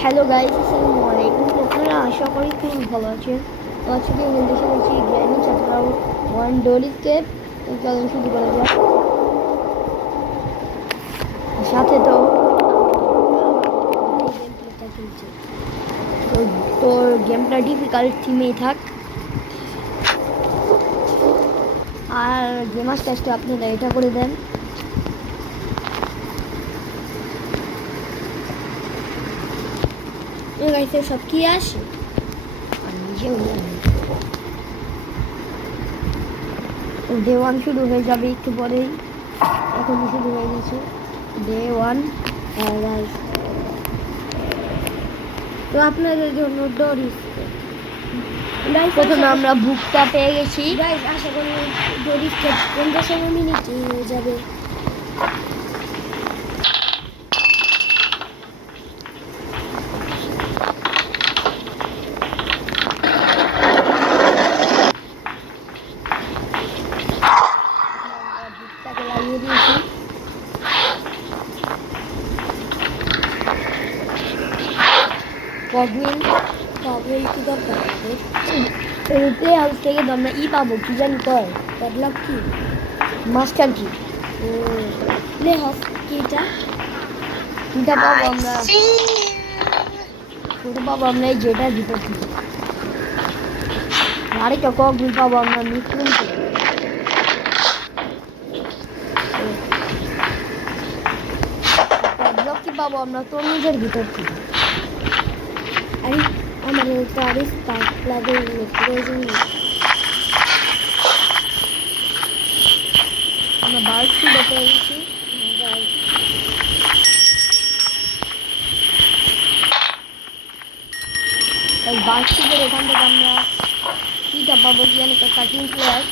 Hello guys, আসসালামু আলাইকুম। আপনারা আশা করি খুব ভালো আছেন। আজকে আমি দেখে দেখছি গ্র্যানি চ্যাপ্টার 1 ডলিতে চলুন শুরু করা যাক। সাথে তো খেলছে তো তোর গেমটা ডিফিকাল্ট থিমেই থাক। আর গেমার টেস্টে আপনারা এটা করে দেন। গাইসে সব কি আসে আর নিজেও ডে 1 শুরু হয়ে যাবে একটু পরেই। এখন শুরু হয়ে গেছে ডে 1। তো আপনাদের জন্য ডরিস প্রথমে আমরা বুকটা পেয়ে গেছি। গাইস আশা করি ডরিসকে 15 মিনিট হয়ে যাবে। বুকটাকে লাগিয়ে দিয়েছি। কগউইল কি দরকার আমাদের? প্লে হাউস থেকে তো আমরা পাবো, কি জানি কয় প্যাডলক কি মাস্টার কি। প্লে হাউস কিটা পাবো আমরা, ওটা পাবো আমরা এই যেটার ভিতর থেকে। আরেকটা কগউইল পাবো আমরা মিটরুম থেকে। প্যাডলক কি পাবো আমরা তরমুজের ভিতর থেকে। আরে আমার গাড়ি স্পার্ক প্লাগের প্রয়োজন নেই। আমরা বার্ড ফিডে পেয়ে গেছি। বার্ড ফিডের এখান থেকে আমরা কীটা পাবো, কি জানি কাটিং প্লেয়ার,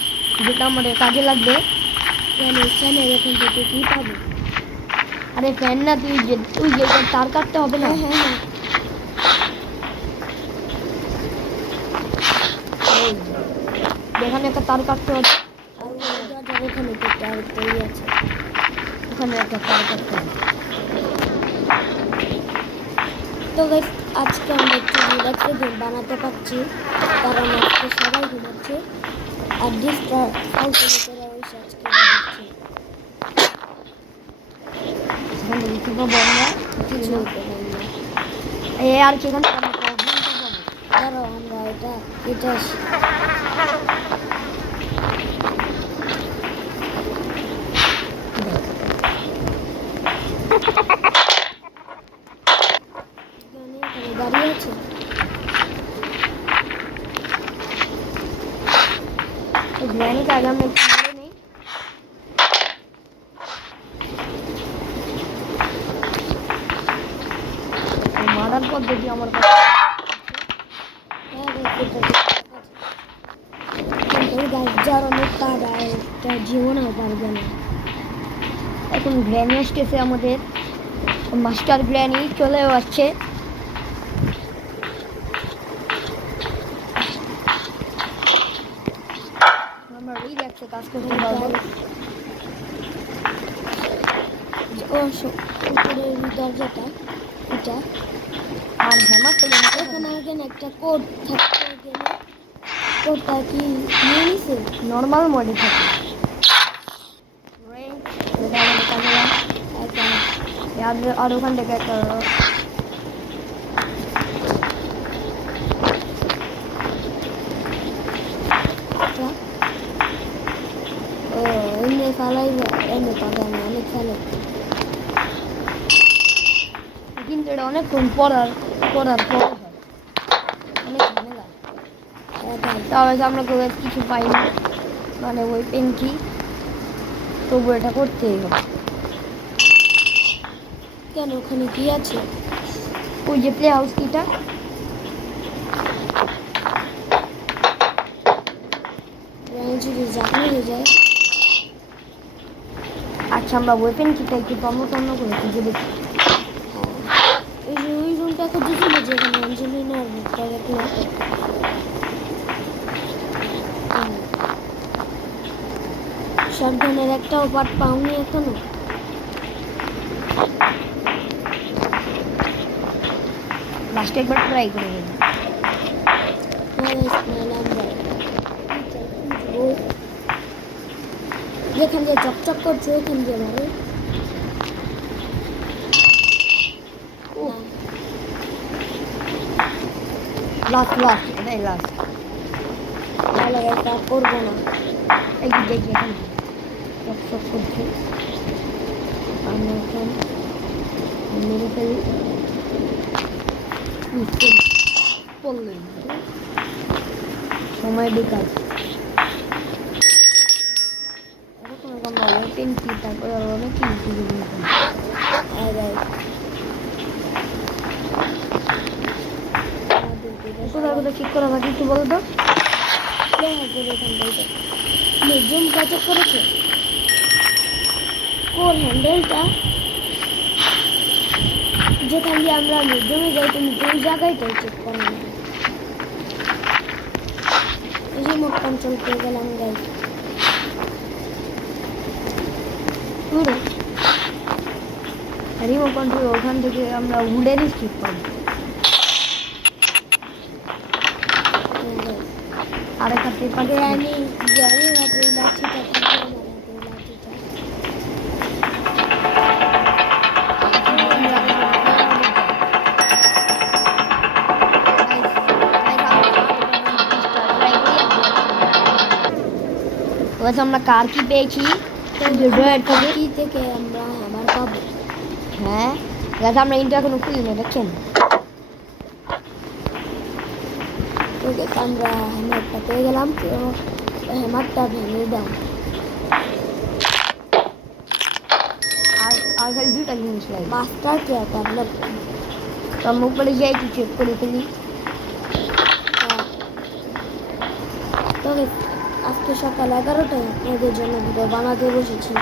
যেটা আমাদের কাজে লাগবে। ফ্যানের এখান থেকে কী পাবো? আরে ফ্যান না, তুই যে তার কাটতে হবে না। হ্যাঁ এখানে একটা তার কাটতে হবে। ওখানে আছে, ওখানে একটা তার কাটতে হবে। তো গাইস আজকে আমরা একটু রিল্যাক্সে গেম বানাতে পারছি, কারণ আজকে সবাই ঘুমাচ্ছে আর ডিস্টার্ব আজকে ঘুমাচ্ছে। সেখানে দেখতে পাবো আমরা কিছু আর সেখানে দাঁড়াও আমরা এটা দাঁড়িয়ে আছে। গ্র্যানিকে আগে আমরা একটু বলে নেই। মারার পদ্ধতি আমার কাছে যার অনেক কাদা একটা জীবনেও পারবে না। এখন গ্র্যানি আসতেছে, আমাদের মাস্টার গ্র্যানি চলেও আসছে। আমরা রিল্যাক্সে কাজ করতে পারবো। উপরের দরজাটা এটা আর হ্যামার তো এখানে একটা কোড থাকতে গেলে কোডটা কি নিয়ে নিছে নর্মাল মোডে থাকে। আর ওখান থেকে একটা এমনি ফালাই এমনি পাতা না, অনেক ফালাই, কিন্তু এটা অনেকক্ষণ পড়ার পর অনেক ঝামেলা। তাহলে আমরা কিছু পাই না, মানে ওই পেনকি, তবু এটা করতেই হবে। কেন ওখানে কি আছে? ওই যে প্লে হাউস কিটা। যদি জানি হয়ে যায়। আচ্ছা আমরা ওয়েপেন কিটা একটু তন্ন করে খুঁজে দেখি। ওই রুমটা খুব দুটো যেখানে অঞ্জলিনার মুখটা দেখলো। শটগানের একটাও পার্ট পাওনি এখনো। লাস্টে একবার ট্রাই করে দেখি। যেখান দিয়ে চকচক করছে ওখান দিয়ে মারো। লাস্ট লাস্ট এটাই লাস্ট। তাহলে এটা করবো না। এই যে দেখি এখানে চকচক করছে, আমরা এখন মেরে ফেলি। পড়লেই সময় বেকার। এরকম আমরা ওয়েপেন কি তারপরে অনেক কিছু কোথায় কোথায় ঠিক করা থাকে একটু বলো তো। জুম কাজ করেছে কোন হ্যান্ডেলটা যেখান দিয়ে আমরা জমে যাই, তুমি ওই জায়গাটাই চেক করো না। রিমোট কন্ট্রোল পেয়ে গেলাম গাইস। রিমোট কন্ট্রোল ওখান থেকে আমরা উডেরই ঠিক পাবো। আরেকটা পেপার আমি জানি না যে লাঠিটা থাকে আমার হাতে, লাঠিটা আমরা কার কি পেয়েছি কি থেকে আমরা আবার পাবো। হ্যাঁ গাছ আমরা ইন্টার এখনো খুলি না দেখছেন। ওকে আমরা হ্যামারটা পেয়ে গেলাম, তো হ্যামারটা ভেঙে দাও। আর আর খালি দুটা জিনিস লাগে। মাস্টার ট্র্যাক আমরা তো আমরা উপরে যাই একটু চেক করে ফেলি। তবে আজকে সকাল 11টায় আপনাদের জন্য ভিডিও বানাতে বসেছি।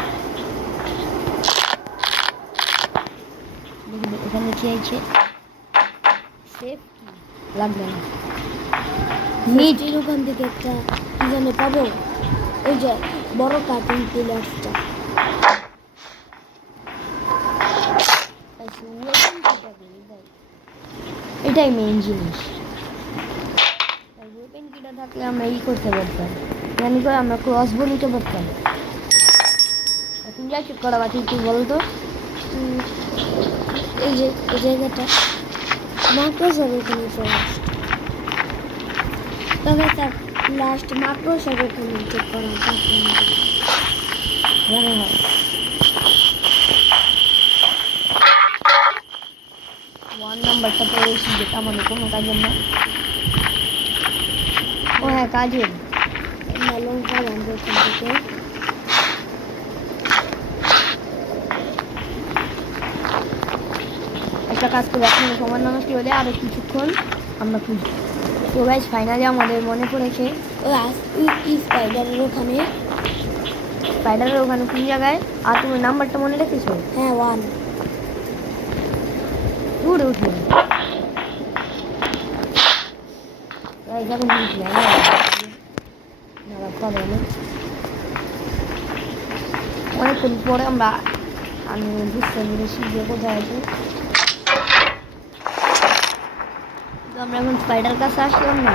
এখানে কি আছে? সেফ লাগবে না। মিটির ওখান থেকে একটা কি জানে পাবো, ওই যে বড় কাটিং পিলার্সটা। এটাই মেইন জিনিস। ওয়েপেন কিটা থাকলে আমরা এই করতে পারতাম, জানি করে আমরা ক্রস বো নিতে পারতাম। এখন যা চেক করা বাকি কি বলতো। এই যে এই জায়গাটা মাইক্রোসফট এখানে চলে আসছে, তবে তার লাস্ট মাইক্রোসফট এখানে চেক করা মনে হয় ওয়ান নাম্বারটা পেয়েছি, যেটা আমাদের কোনো কাজের না। ও হ্যাঁ কাজের। মেলন পালাম এখান থেকে। একটা কাজ করে এখন সময় নষ্ট হলে আরও কিছুক্ষণ আমরা খুঁজি। তো গাইজ ফাইনালি আমাদের মনে পড়েছে ওই স্পাইডারের ওখানে। স্পাইডারের ওখানে কোন জায়গায়? আর তুমি নাম্বারটা মনে রেখেছো? হ্যাঁ 1। দূরে উঠে এখন অনেকক্ষণ পরে আমি বুঝতে পেরেছি যে কোথায় আছে। তো আমরা এখন স্পাইডার কাছে আসলাম না।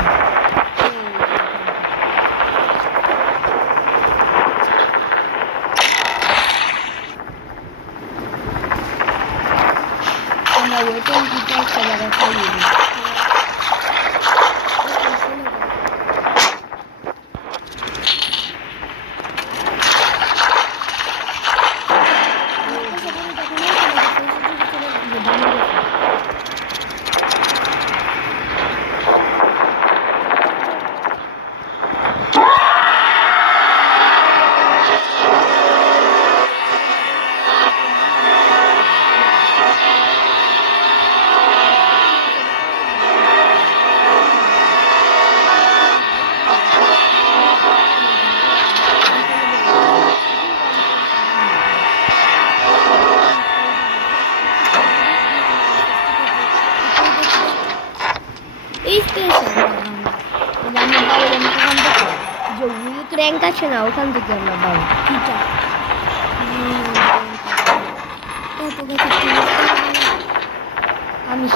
আমরা ওয়েপেন দিতে একটা জায়গায় খাইয়ে দিই। র্যাঙ্ক আছে না, ওখান থেকে আমরা পাবো। আমি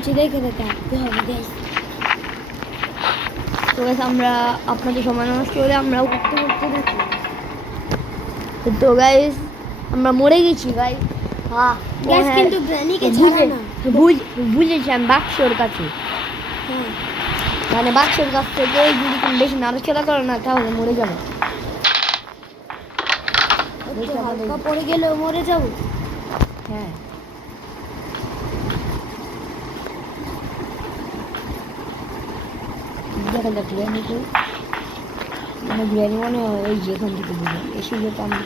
বলছি দেখে দেখে আসতে হবে গাইস। তো গাইস আমরা আপনাদের সময় নষ্ট হলে আমরাও করতে করতে দেখি তো গাইস আমরা মরে গেছি গাইস। হ্যাঁ গ্যাস হ্যাঁ, কিন্তু গ্র্যানিকে ছাড়া না। বুঝেছি আমি বাক্সর কাছে, হ্যাঁ মানে বাক্সর কাছ থেকে যদি তুমি বেশি নাড়াচাড়া করো না তাহলে মরে যাবে। একটু হালকা পড়ে গেলেও মরে যাবো। হ্যাঁ দেখা যাক গ্র্যানিকে, মানে গ্র্যানি মনে হয় এই যে এখান থেকে বুঝে এসে যেতে আমি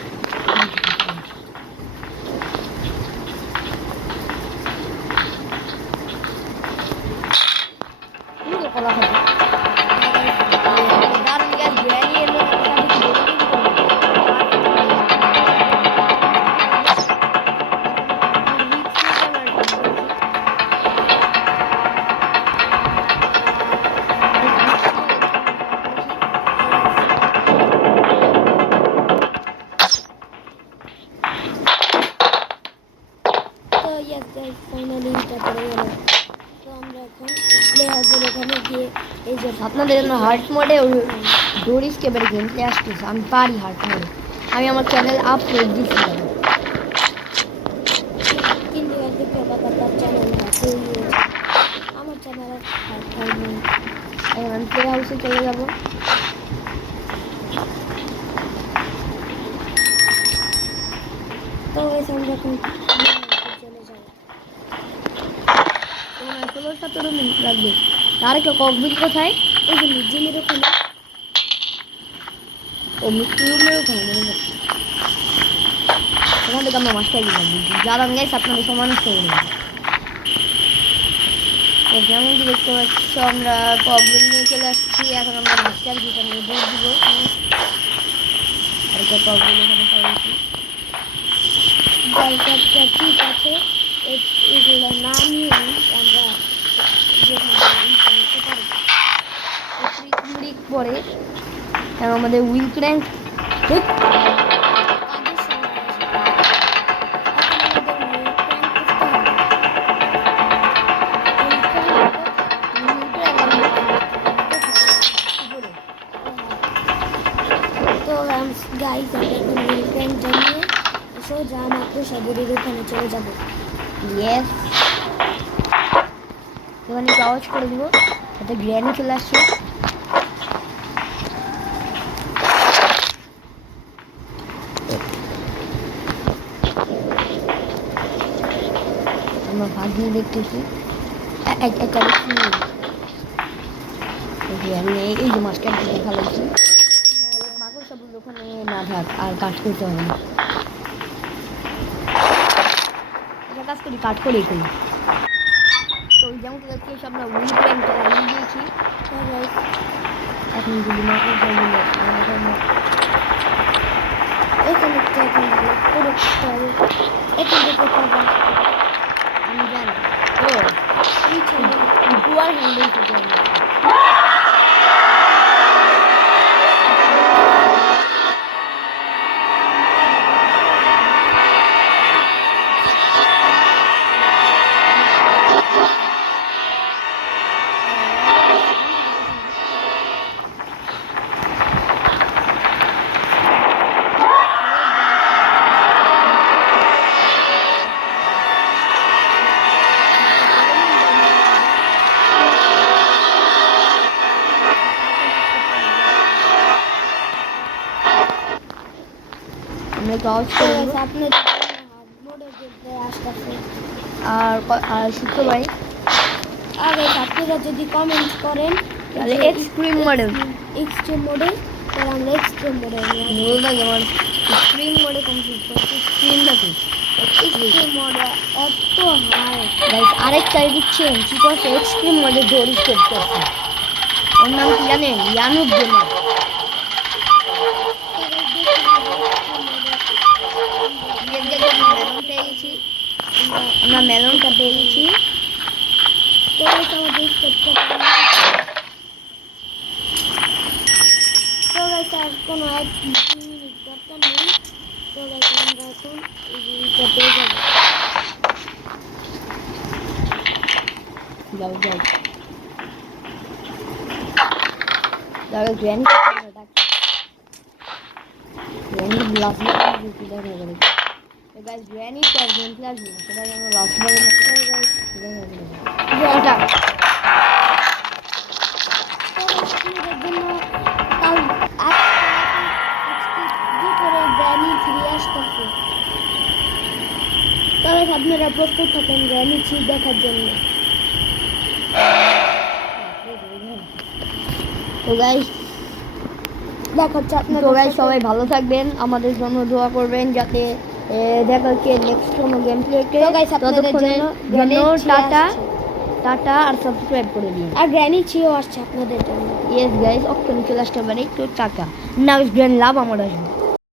কলা খাবো। দারুণ গ্যাস গ্র্যানি এর মধ্যে তো ইয়েস গাইস ফাইনালি এটা পড়ে গেল। তো আমরা এখন প্লেয়ারদের ওখানে গিয়ে এই যে আপনাদের জন্য হার্ট মোডে ডোরিস কেবের গেম প্লে আসতেছে। আমি পারি হার্ট মোডে, আমি আমার চ্যানেল আপলোড দিচ্ছিলাম। 3 দিনের দিকে তার চ্যানেল হাতে গিয়েছে। আমার চ্যানেলে হাত হয়নি। এখন আমি প্লে হাউসে চলে যাব। তো গাইস আমরা এখন চলে যাবো। তোমার 16-17 মিনিট লাগবে। তার একটা ককবিট কোথায়? এই যে মিজিমের ওখানে ও মিস্টুমের ওখানে মনে যাচ্ছে। ওখান থেকে আমরা মাস্টার দিলাম যারা গাইস আপনাদের সমান হয়ে গেল। তো যেমন কি দেখতে পাচ্ছ আমরা ককবিট নিয়ে চলে আসছি। এখন আমরা মাস্টার দিটা নিয়ে ভোট দিব। আর একটা ককবিট এখানে পাইছি। জায়গাটা ঠিক আছে। এগুলো না নিয়ে আমরা যেতে পারি। ক্লিক পরে এবং আমাদের উইল ক্র্যাঙ্ক কাজের সময় আসে। এখন আমাদের তো গাইস আমরা এখন উইলক্যাম্প জানিয়ে সোজা মাত্র সাগরের ওখানে চলে যাবো। ইয়েস এখানে আওয়াজ করে দিব যাতে গ্র্যানি চলে আসছে। আমরা ভাগিয়ে দেখতেছি একটা এই যে মাস্টার দিকে ফেলাইছি। মাকড় সব ওখানে না থাক আর কাজ করতে হবে না। একটা কাজ করি কাজ করেই করি। তো যেমন কি দেখছি আমরা উইল ক্র্যাঙ্কটা লাগিয়ে দিয়েছি। এখন যদি মাকড় সবগুলো এখানে তো এখন ভালো করে করতে হবে। এখান থেকে পাবো আমি জানি ও এই চ্যানেল দুয়ার হ্যান্ডেল থেকে আমরা একটু আওয়াজ তো করে দিব। আপনার হার্ড মোডে যেতে আসতেছে। আর শুক্রবার আগে আপনারা যদি কমেন্ট করেন তাহলে এক্সট্রিম মডেল এক্সট্রিম মোডে তাহলে আমরা এক্সট্রিম মোডে বলবা যেমন স্ক্রিন মোডে কমপ্লিট করছি স্ক্রিন নাকি এক্সট্রিম মোডে এত হাই গাইস আরেকটা দিচ্ছেন কি করছে এক্সট্রিম মোডে জোরি স্টেপ করছে। ওর নাম কি জানেন? ইয়ানুব গেমার। মেলন পেয়ে গেছি, আমরা মেলনটা পেয়ে গেছি। তো আমাদের স্টেপটা তো গাইস আর কোনো 1 মিনিট দরকার নেই। তো গাইস আমরা এখন এইটা পেয়ে যাবো। যাও যাও যাও গ্র্যানি গ্র্যানি লাস্ট বার দেখি দেখা যাবে তো গাইস গ্র্যানি তো আর গেম প্লে আসবে না সেটা আমরা লাস্ট বার ওটা আপনাদের জন্য কাল আজকে করে গ্র্যানি 3 আসতেছে। তবে আপনারা প্রস্তুত থাকেন গ্র্যানি 3 দেখার জন্য। তো গাইস দেখা হচ্ছে তো আপনাদের গাইস সাথে। সবাই ভালো থাকবেন আমাদের জন্য দোয়া করবেন যাতে দেখা হচ্ছে নেক্সট কোনো গেম প্লেতে তো guys, আপনাদের ততক্ষণের জন্য জন্য Granny 3 টাটা আসছে। টাটা আর সাবস্ক্রাইব করে দিন আর গ্র্যানি 3 আসছে আপনাদের জন্য। ইয়েস গাইস অক্ষণ চলে আসতে পারে তো টাটা নাও গ্র্যান্ড লাভ আমার আসবে